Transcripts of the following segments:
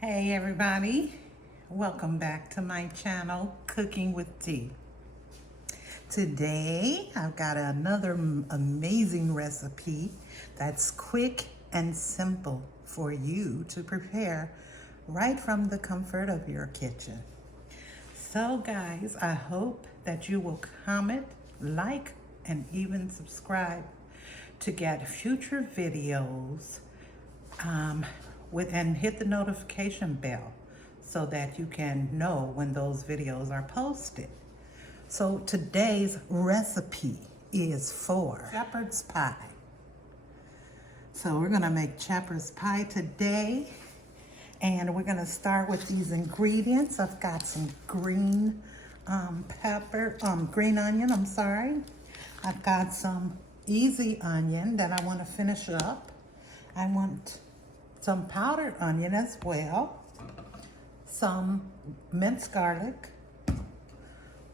Hey everybody, welcome back to my channel, Cooking with Tea. Today I've got another amazing recipe that's quick and simple for you to prepare right from the comfort of your kitchen. So guys, I hope that you will comment, like, and even subscribe to get future videos and hit the notification bell so that you can know when those videos are posted. So today's recipe is for shepherd's pie. So we're gonna make shepherd's pie today, and we're gonna start with these ingredients. I've got some green green onion, I'm sorry. I've got some easy onion that I wanna finish up. I want some powdered onion as well, some minced garlic,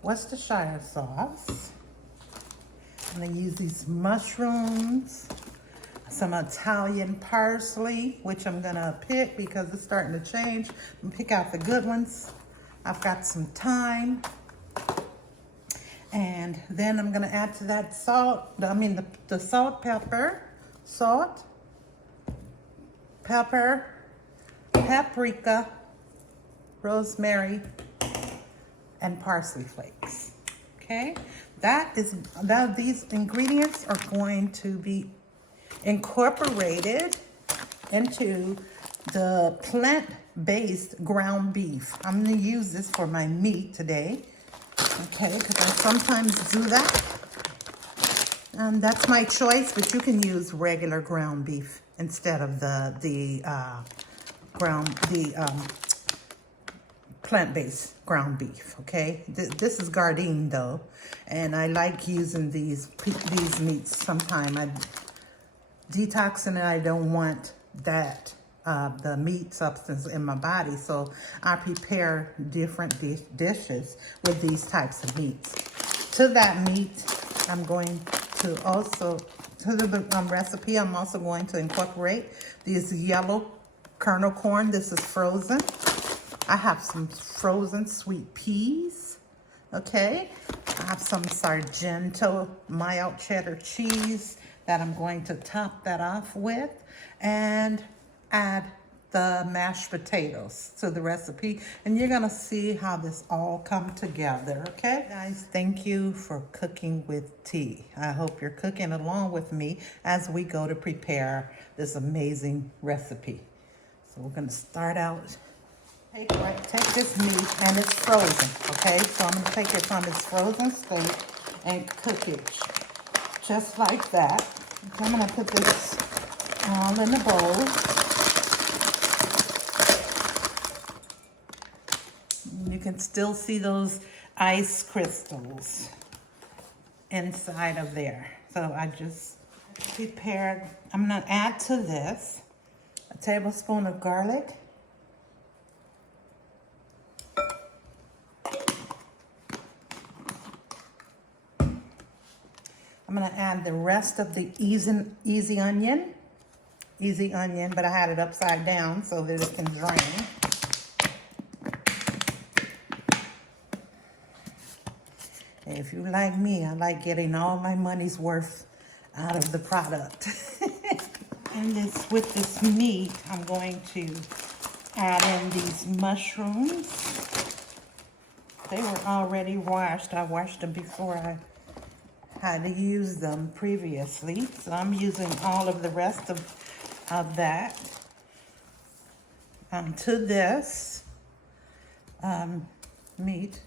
Worcestershire sauce. I'm gonna use these mushrooms, some Italian parsley, which I'm gonna pick because it's starting to change, and pick out the good ones. I've got some thyme, and then I'm gonna add to that the salt, pepper, paprika, rosemary, and parsley flakes. Okay, these ingredients are going to be incorporated into the plant-based ground beef. I'm going to use this for my meat today. Okay, because I sometimes do that. And that's my choice, but you can use regular ground beef instead of the plant-based ground beef. Okay, this is Gardein though, and I like using these meats. Sometimes I detoxing it. I don't want that the meat substance in my body, so I prepare different dishes with these types of meats. To that meat, I'm going to also, to the recipe, I'm also going to incorporate these yellow kernel corn. This is frozen. I have some frozen sweet peas. Okay, I have some Sargento mild cheddar cheese that I'm going to top that off with, and add the mashed potatoes to the recipe, and you're gonna see how this all come together. Okay guys, thank you for cooking with tea. I hope you're cooking along with me as we go to prepare this amazing recipe. So we're gonna start out, take this meat, and it's frozen. Okay, so I'm gonna take it from its frozen state and cook it just like that. Okay, I'm gonna put this all in the bowl. You can still see those ice crystals inside of there. So I just prepared, I'm gonna add to this a tablespoon of garlic, I'm gonna add the rest of the easy onion, but I had it upside down so that it can drain. If you like me, I like getting all my money's worth out of the product. And with this meat, I'm going to add in these mushrooms. They were already washed. I washed them before I had to use them previously. So I'm using all of the rest of that to this meat.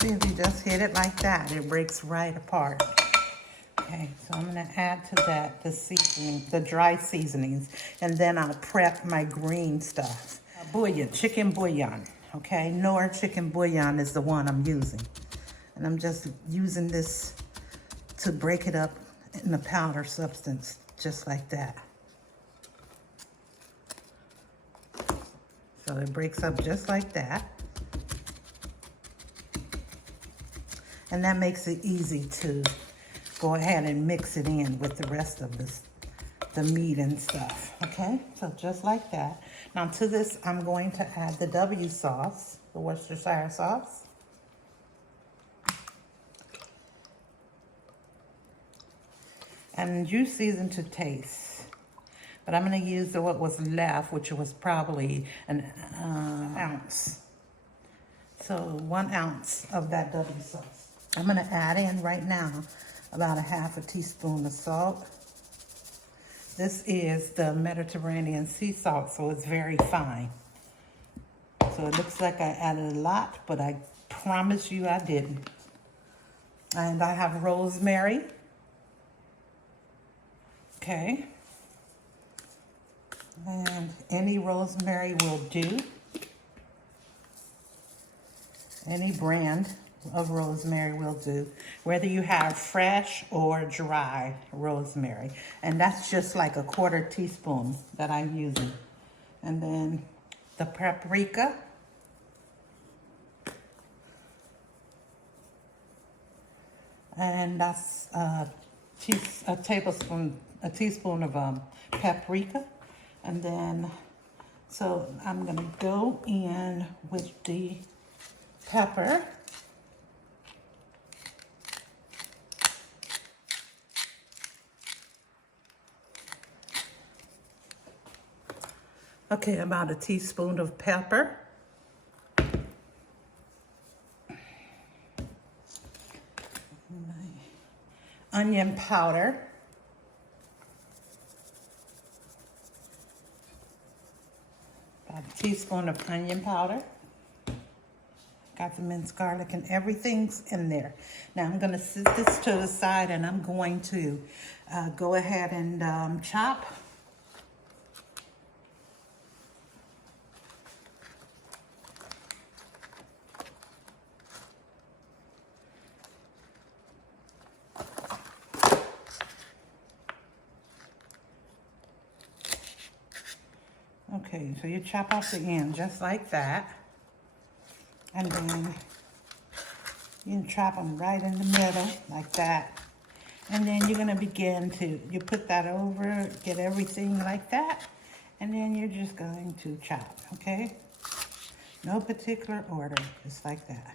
See, if you just hit it like that, it breaks right apart. Okay, so I'm gonna add to that the seasoning, the dry seasonings, and then I'll prep my green stuff. Bullion, chicken bouillon, okay? Nor chicken bouillon is the one I'm using. And I'm just using this to break it up in the powder substance, just like that. So it breaks up just like that. And that makes it easy to go ahead and mix it in with the rest of this the meat and stuff. Okay, so just like that. Now to this, I'm going to add the W sauce, the Worcestershire sauce. And you season to taste. But I'm going to use what was left, which was probably an ounce. So 1 ounce of that W sauce. I'm going to add in right now about a ½ teaspoon of salt. This is the Mediterranean sea salt, so it's very fine. So it looks like I added a lot, but I promise you I didn't. And I have rosemary. Okay. And any rosemary will do. Any brand of rosemary will do, whether you have fresh or dry rosemary. And that's just like a ¼ teaspoon that I'm using. And then the paprika. And that's a teaspoon of paprika. And then, so I'm gonna go in with the pepper. Okay, about a teaspoon of pepper. Onion powder. About a teaspoon of onion powder. Got the minced garlic and everything's in there. Now I'm gonna set this to the side and I'm going to go ahead and chop. Okay, so you chop off the end just like that. And then you chop them right in the middle like that. And then you're gonna begin to, you put that over, get everything like that. And then you're just going to chop, okay? No particular order, just like that.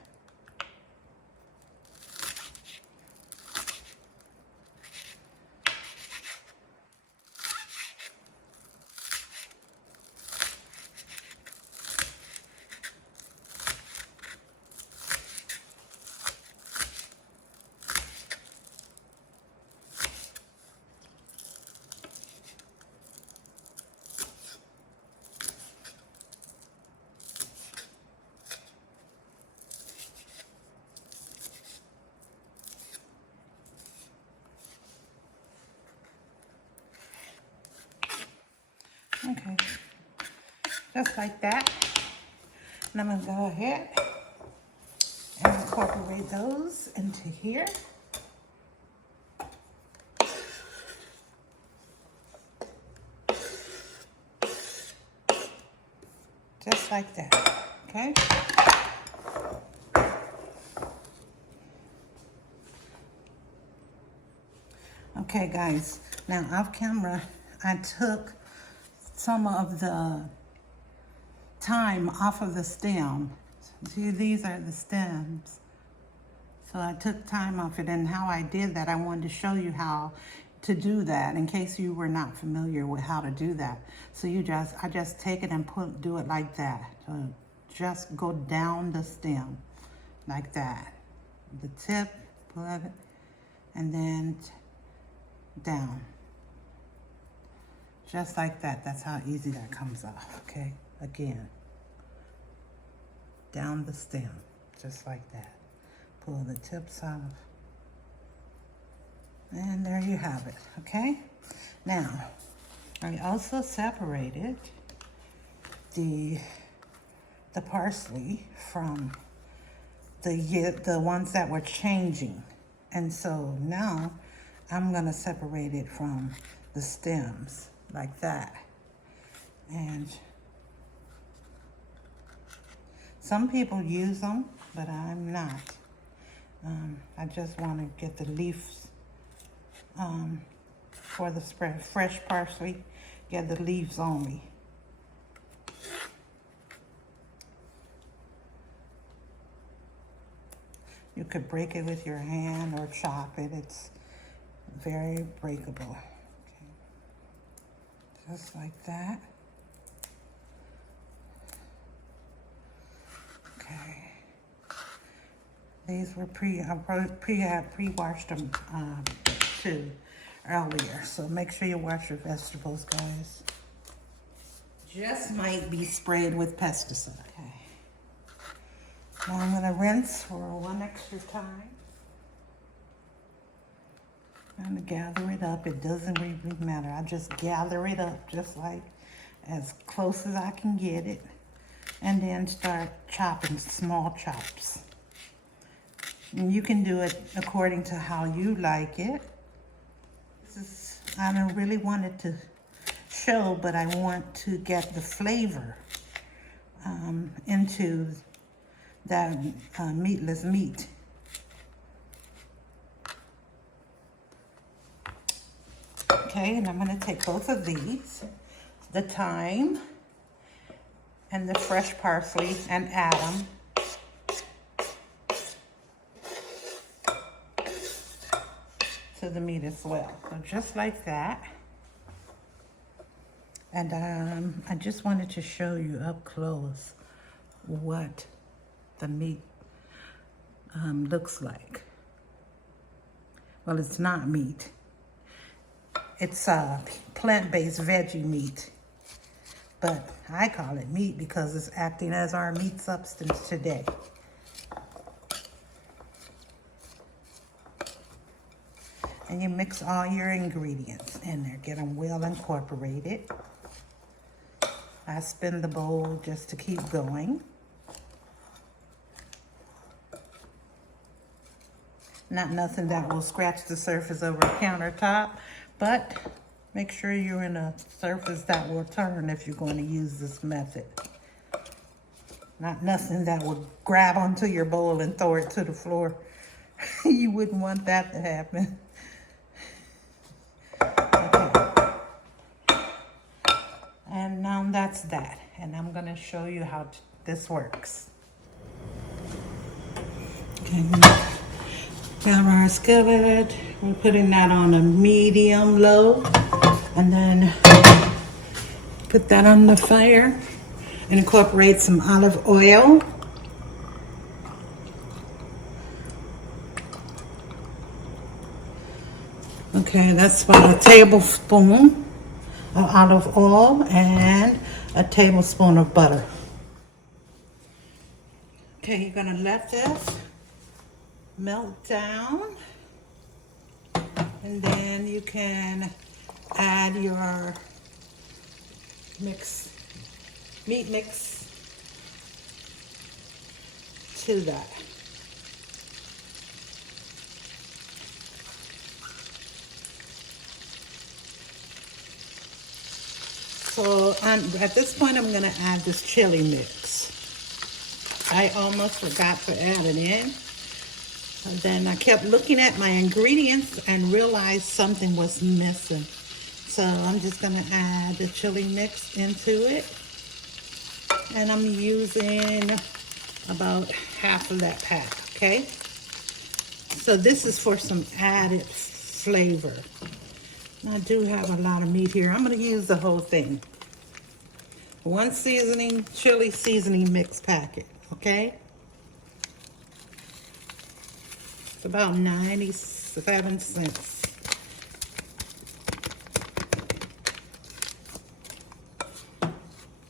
Okay, just like that. And I'm gonna go ahead and incorporate those into here. Just like that, okay? Okay guys, now off camera, I took some of the thyme off of the stem. See, these are the stems. So I took thyme off it, and how I did that, I wanted to show you how to do that in case you were not familiar with how to do that. So I just take it and do it like that. So just go down the stem like that. The tip, pull it, and then down. Just like that. That's how easy that comes off, okay? Again, down the stem, just like that. Pull the tips off. And there you have it, okay? Now, I also separated the parsley from the ones that were changing. And so now I'm gonna separate it from the stems like that. And some people use them, but I'm not. I just want to get the leaves for the spread. Fresh parsley, get the leaves only. You could break it with your hand or chop it. It's very breakable. Okay. Just like that. Okay. These were pre-washed them too earlier. So make sure you wash your vegetables, guys. Just might be sprayed with pesticide. Okay. Now I'm gonna rinse for one extra time. I'm gonna gather it up. It doesn't really matter. I just gather it up just like as close as I can get it. And then start chopping small chops. And you can do it according to how you like it. This is, I don't really want it to show, but I want to get the flavor into that meatless meat. Okay, and I'm gonna take both of these, the thyme and the fresh parsley, and add them to the meat as well. So just like that. And I just wanted to show you up close what the meat looks like. Well, it's not meat. It's plant-based veggie meat. But I call it meat because it's acting as our meat substance today. And you mix all your ingredients in there. Get them well incorporated. I spin the bowl just to keep going. Not nothing that will scratch the surface over a countertop, but make sure you're in a surface that will turn if you're going to use this method. Not nothing that will grab onto your bowl and throw it to the floor. You wouldn't want that to happen. Okay. And now that's that. And I'm going to show you how this works. Okay. Got our skillet. We're putting that on a medium low. And then put that on the fire and incorporate some olive oil. Okay, that's about a tablespoon of olive oil and a tablespoon of butter. Okay, you're gonna let this melt down, and then you can add your meat mix to that. So at this point, I'm gonna add this chili mix. I almost forgot to add it in. And then I kept looking at my ingredients and realized something was missing. So I'm just gonna add the chili mix into it. And I'm using about half of that pack, okay? So this is for some added flavor. I do have a lot of meat here. I'm gonna use the whole thing. One seasoning, chili seasoning mix packet, okay? It's about 97 cents.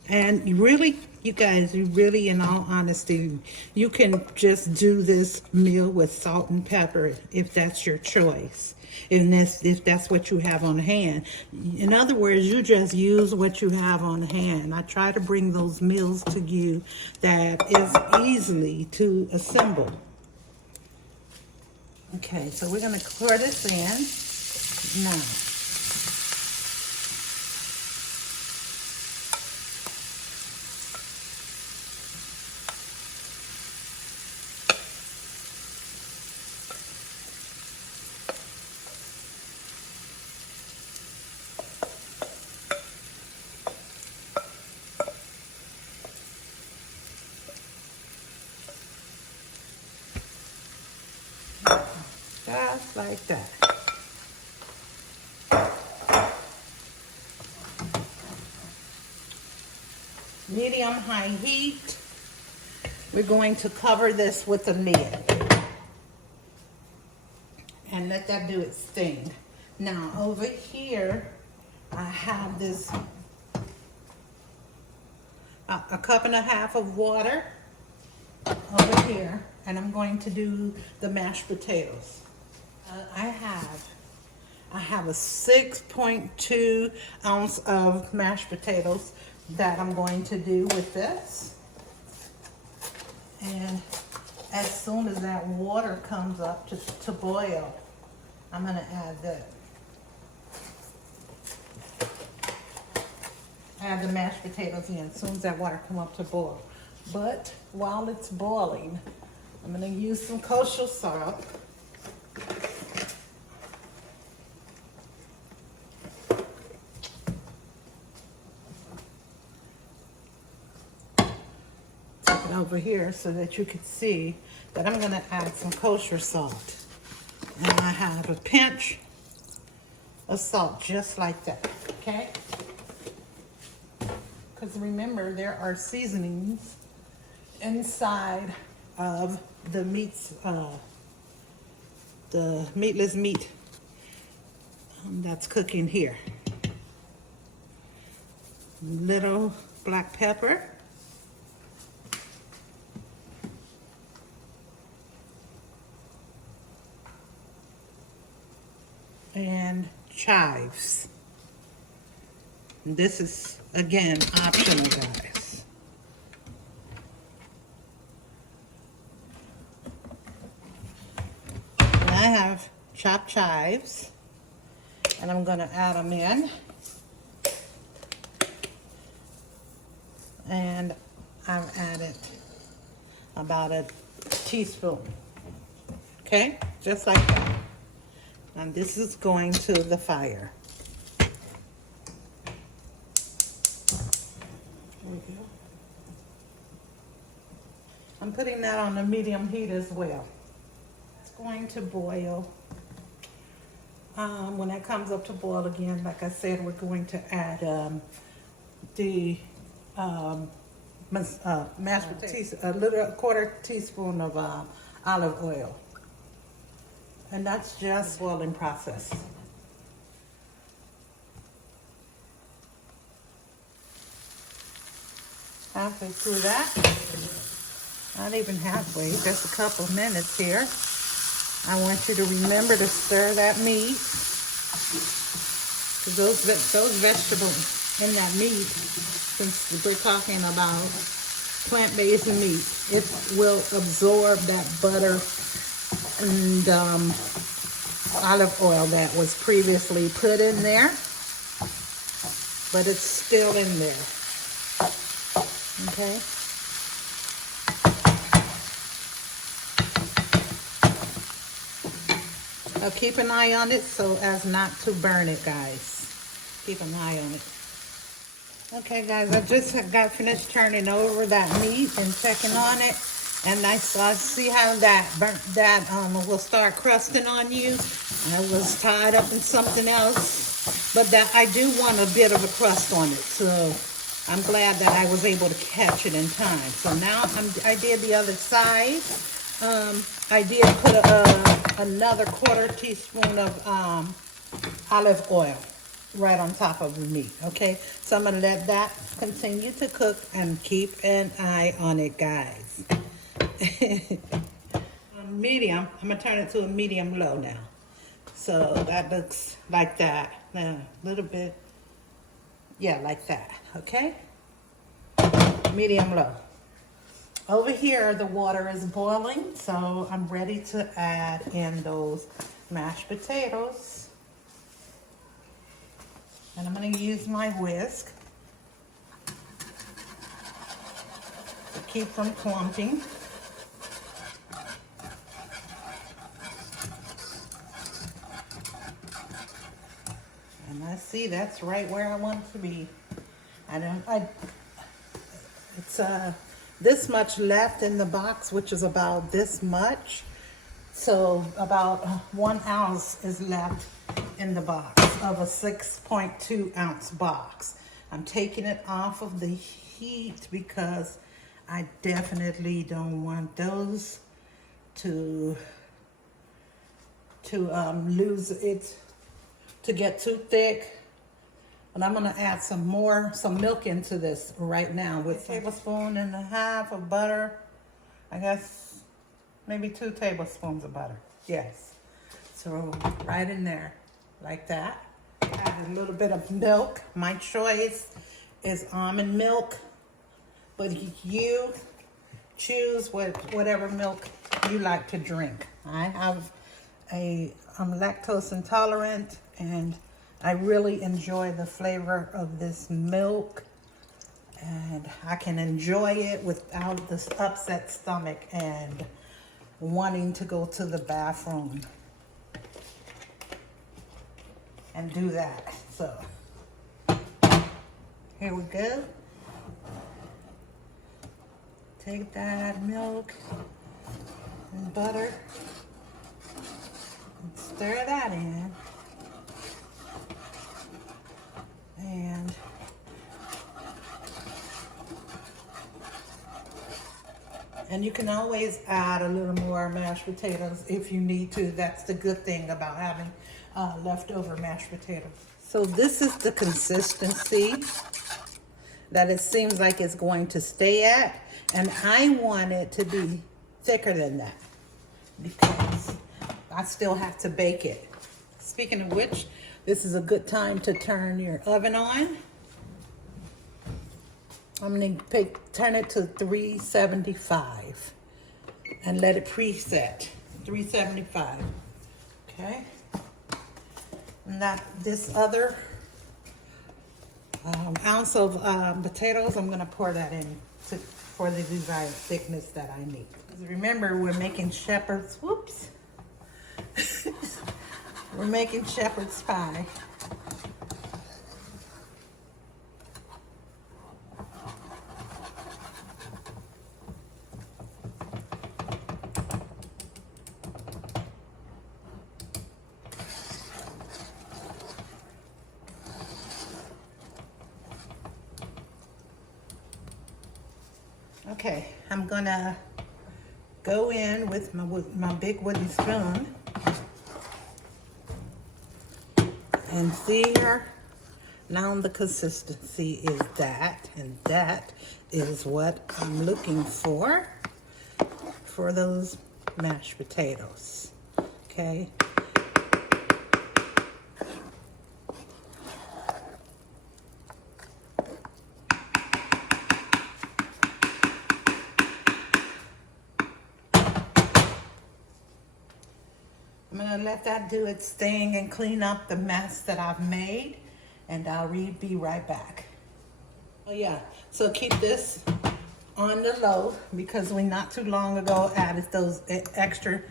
And you guys, in all honesty, you can just do this meal with salt and pepper if that's your choice. If that's what you have on hand. In other words, you just use what you have on hand. I try to bring those meals to you that is easily to assemble. Okay, so we're gonna pour this in now. Just like that. Medium-high heat. We're going to cover this with a lid and let that do its thing. Now over here, I have this a 1.5 cups of water over here, and I'm going to do the mashed potatoes. I have a 6.2 ounce of mashed potatoes that I'm going to do with this. And as soon as that water comes up to boil, I'm gonna add the mashed potatoes in as soon as that water comes up to boil. But while it's boiling, I'm gonna use some kosher salt. Over here so that you can see that I'm going to add some kosher salt, and I have a pinch of salt just like that, okay? Because remember, there are seasonings inside of the meats, the meatless meat that's cooking here. Little black pepper. And chives. This is, again, optional, guys. And I have chopped chives, and I'm going to add them in. And I've added about a teaspoon. Okay? Just like that. And this is going to the fire. There we go. I'm putting that on the medium heat as well. It's going to boil. When that comes up to boil again, like I said, we're going to add the mashed potatoes, a 1/4 teaspoon of olive oil. And that's just boiling process. Halfway through that, not even halfway, just a couple minutes here. I want you to remember to stir that meat. Those vegetables in that meat, since we're talking about plant-based meat, it will absorb that butter and olive oil that was previously put in there, but it's still in there. Okay. Now keep an eye on it so as not to burn it, guys. Keep an eye on it. Okay, guys, I just got finished turning over that meat and checking on it. And I see how that will start crusting on you. I was tied up in something else, but that I do want a bit of a crust on it. So I'm glad that I was able to catch it in time. So now I did the other side. I did put another 1/4 teaspoon of olive oil right on top of the meat. Okay, so I'm gonna let that continue to cook and keep an eye on it, guys. Medium, I'm gonna turn it to a medium low now. So that looks like that. Now, a little bit, yeah, like that, okay? Medium low. Over here, the water is boiling, so I'm ready to add in those mashed potatoes. And I'm gonna use my whisk to keep from clumping. And I see that's right where I want it to be. It's this much left in the box, which is about this much. So about 1 ounce is left in the box of a 6.2 ounce box. I'm taking it off of the heat because I definitely don't want those to lose it, to get too thick. But I'm gonna add some milk into this right now with a tablespoon and a half of butter. I guess maybe 2 tablespoons of butter. Yes. So right in there, like that. Add a little bit of milk. My choice is almond milk, but you choose whatever milk you like to drink. I'm lactose intolerant, and I really enjoy the flavor of this milk, and I can enjoy it without this upset stomach and wanting to go to the bathroom and do that. So here we go. Take that milk and butter and stir that in. And you can always add a little more mashed potatoes if you need to. That's the good thing about having leftover mashed potatoes. So this is the consistency that it seems like it's going to stay at. And I want it to be thicker than that because I still have to bake it. Speaking of which, this is a good time to turn your oven on. I'm going to turn it to 375 and let it preset. 375. Okay. And this other ounce of potatoes, I'm going to pour that in for the desired thickness that I need. Remember, we're making shepherd's, whoops. We're making shepherd's pie. Okay, I'm gonna go in with my big wooden spoon and see here. Now the consistency is that, and that is what I'm looking for those mashed potatoes. Okay. I'm gonna let that do its thing and clean up the mess that I've made, and I'll be right back. Oh yeah, so keep this on the low because we not too long ago added those extra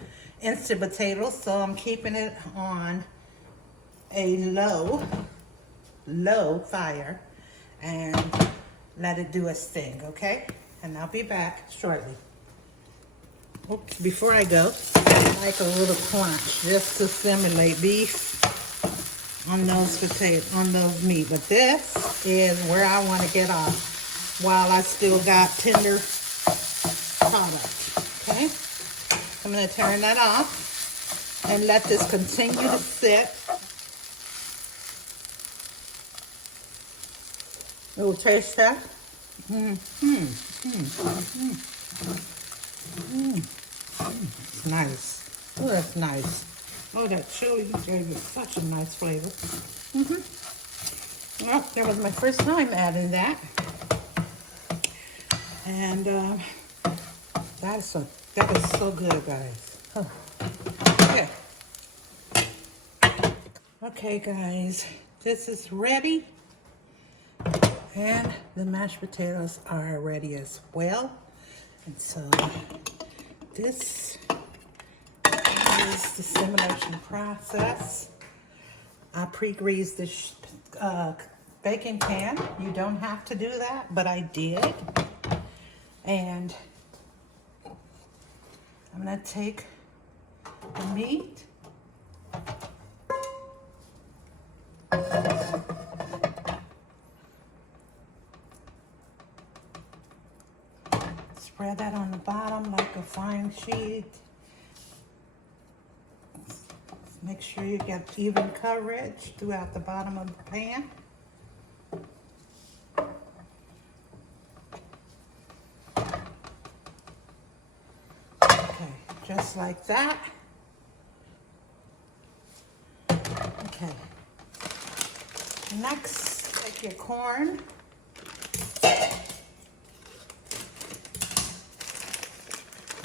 instant potatoes, so I'm keeping it on a low fire and let it do its thing, okay? And I'll be back shortly. Oops, before I go, I like a little crunch just to simulate beef on those potatoes, on those meat. But this is where I want to get off while I still got tender product, okay? I'm going to turn that off and let this continue to sit. Little taste that. It's nice. Oh, that's nice. Oh, that chili gave it such a nice flavor. Well, that was my first time adding that. And that is so good, guys. Huh. Okay. Okay, guys. This is ready. And the mashed potatoes are ready as well. And so this is the simulation process. I pre-greased the baking pan. You don't have to do that, but I did. And I'm gonna take the meat. Spread that on the bottom like a frying sheet. Make sure you get even coverage throughout the bottom of the pan. Okay, just like that. Okay. Next, take your corn.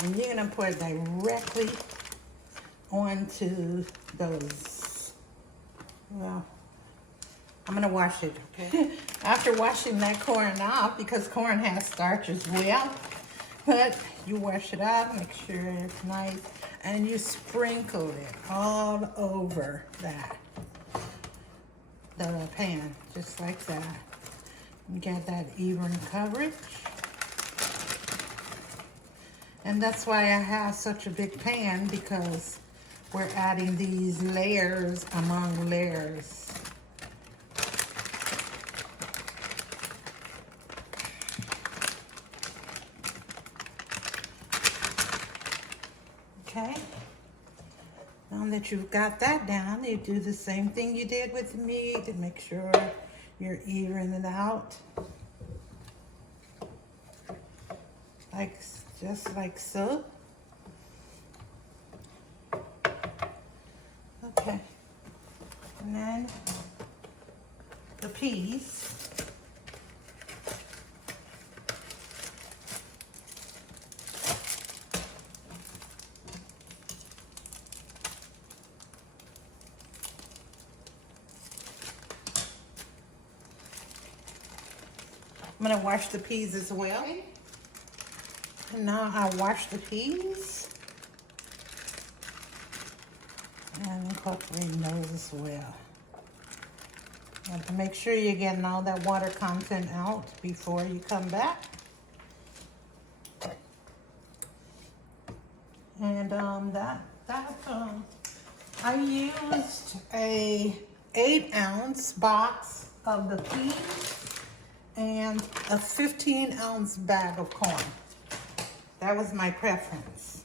And you're gonna put it directly onto those. Well, I'm gonna wash it, okay? After washing that corn off, because corn has starch as well, but you wash it off, make sure it's nice, and you sprinkle it all over the pan, just like that. You get that even coverage. And that's why I have such a big pan, because we're adding these layers among layers. Okay, now that you've got that down, you do the same thing you did with the meat and make sure you're evening it out. Just like so. Okay, and then the peas. I'm gonna wash the peas as well. And now I wash the peas and incorporating those as well. You have to make sure you're getting all that water content out before you come back. And I used a 8-ounce box of the peas and a 15-ounce bag of corn. That was my preference.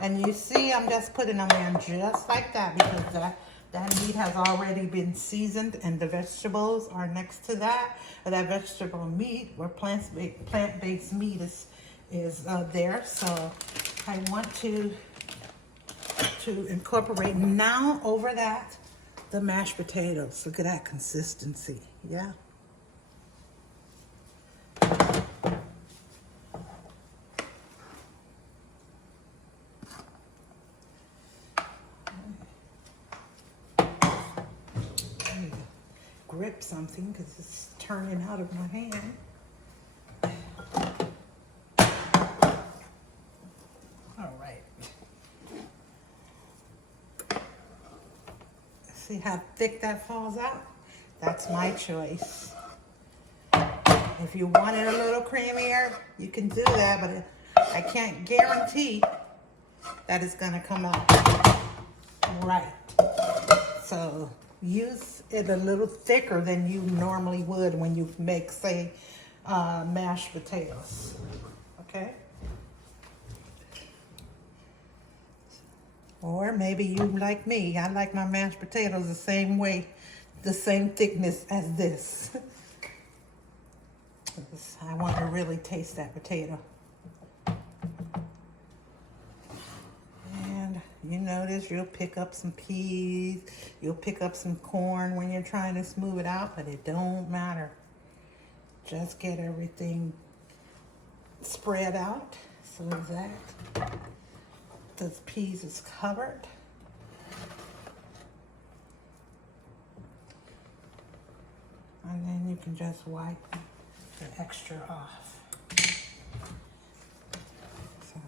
And you see, I'm just putting them in just like that, because that meat has already been seasoned and the vegetables are next to that. That vegetable meat, or plant-based meat is there. So I want to incorporate now over that the mashed potatoes. Look at that consistency, yeah. Grip something because it's turning out of my hand. All right. See how thick that falls out? That's my choice. If you want it a little creamier, you can do that, but I can't guarantee that it's gonna come out right. So use it a little thicker than you normally would when you make, say, mashed potatoes, okay? Or maybe you like me. I like my mashed potatoes the same way, the same thickness as this. I want to really taste that potato. And you notice you'll pick up some peas, you'll pick up some corn when you're trying to smooth it out, but it don't matter. Just get everything spread out so that the peas is covered. And then you can just wipe the extra off. So.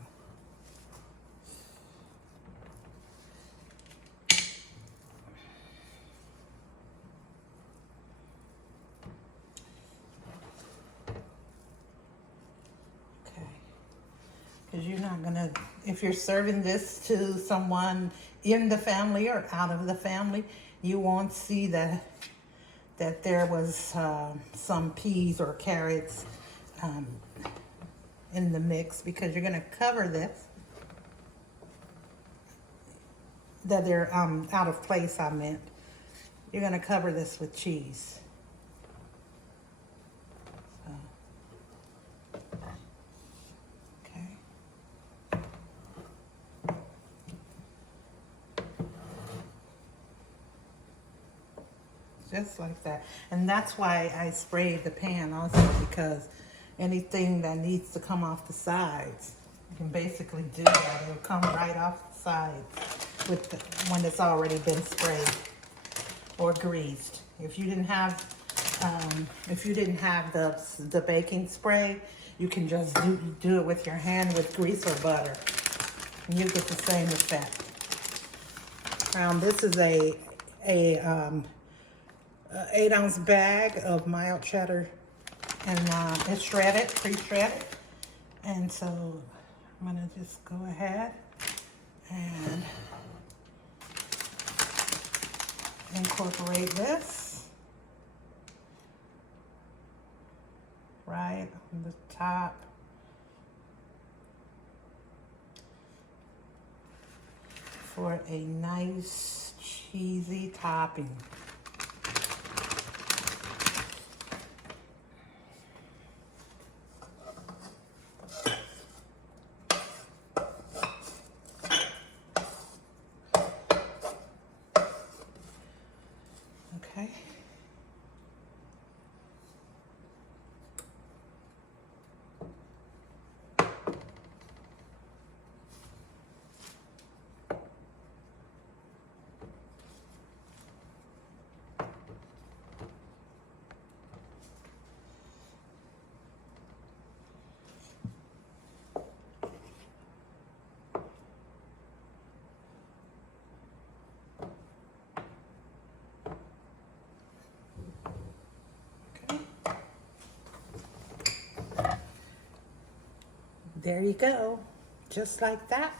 Okay. Because you're not gonna if you're serving this to someone in the family or out of the family, you won't see that there was some peas or carrots in the mix, because you're gonna cover this. That they're out of place, I meant. You're gonna cover this with cheese. Okay. Just like that. And that's why I sprayed the pan also, because anything that needs to come off the sides, you can basically do that. It'll come right off the sides when it's already been sprayed or greased. If you didn't have the baking spray, you can just do it with your hand with grease or butter, and you get the same effect. This is a 8-ounce bag of mild cheddar, and it's shredded, pre-shredded. And so I'm gonna just go ahead and incorporate this right on the top. For a nice cheesy topping. Okay. There you go, just like that.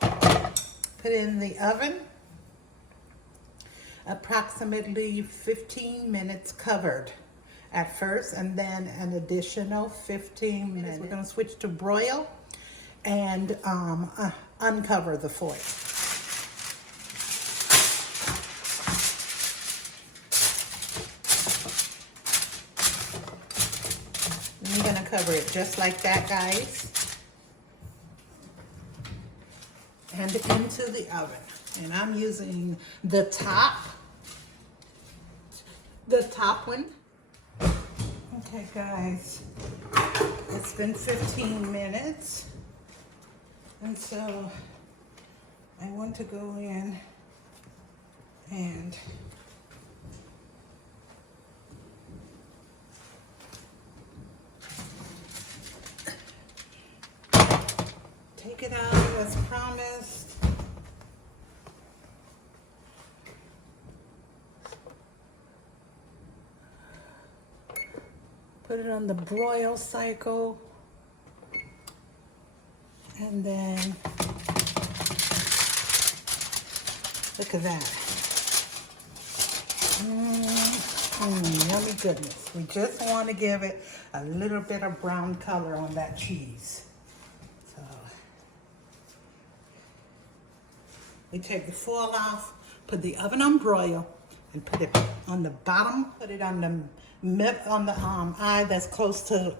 Put it in the oven, approximately 15 minutes covered at first, and then an additional 15 minutes. We're gonna switch to broil and uncover the foil. I'm gonna cover it just like that, guys. And into the oven. And I'm using the top one. Okay, guys, it's been 15 minutes. And so I want to go in and take it out as promised. Put it on the broil cycle. And then, look at that. Yummy goodness. We just want to give it a little bit of brown color on that cheese. So we take the foil off, put the oven on broil, and put it on the bottom. Put it on the eye that's close to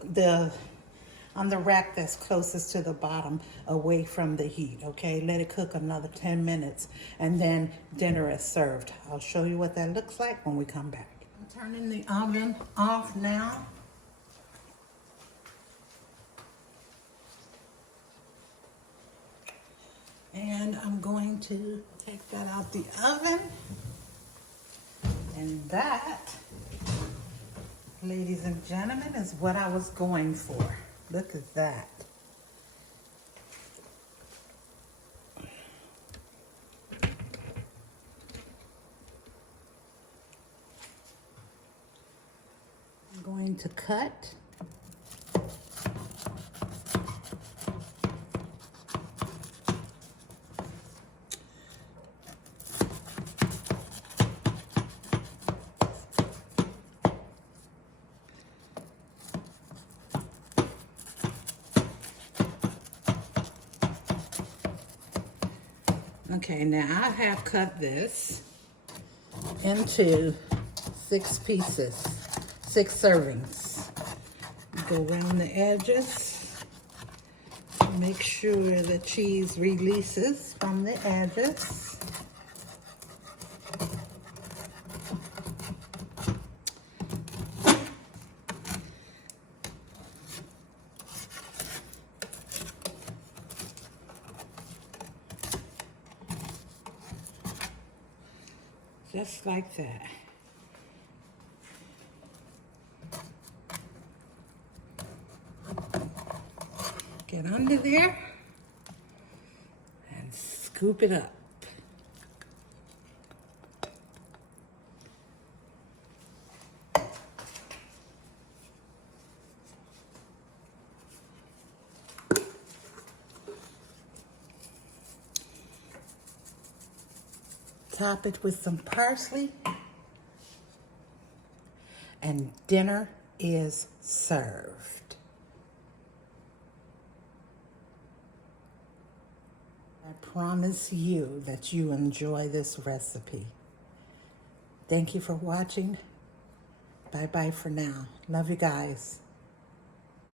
on the rack that's closest to the bottom, away from the heat. Okay, let it cook another 10 minutes, and then dinner is served. I'll show you what that looks like when we come back. I'm turning the oven off now. And I'm going to take that out the oven. And that, ladies and gentlemen, is what I was going for. Look at that. I'm going to cut. Okay, now I have cut this into 6 pieces, 6 servings. Go around the edges. Make sure the cheese releases from the edges. Just like that. Get under there and scoop it up. Top it with some parsley, and dinner is served. I promise you that you enjoy this recipe. Thank you for watching. Bye-bye for now. Love you guys.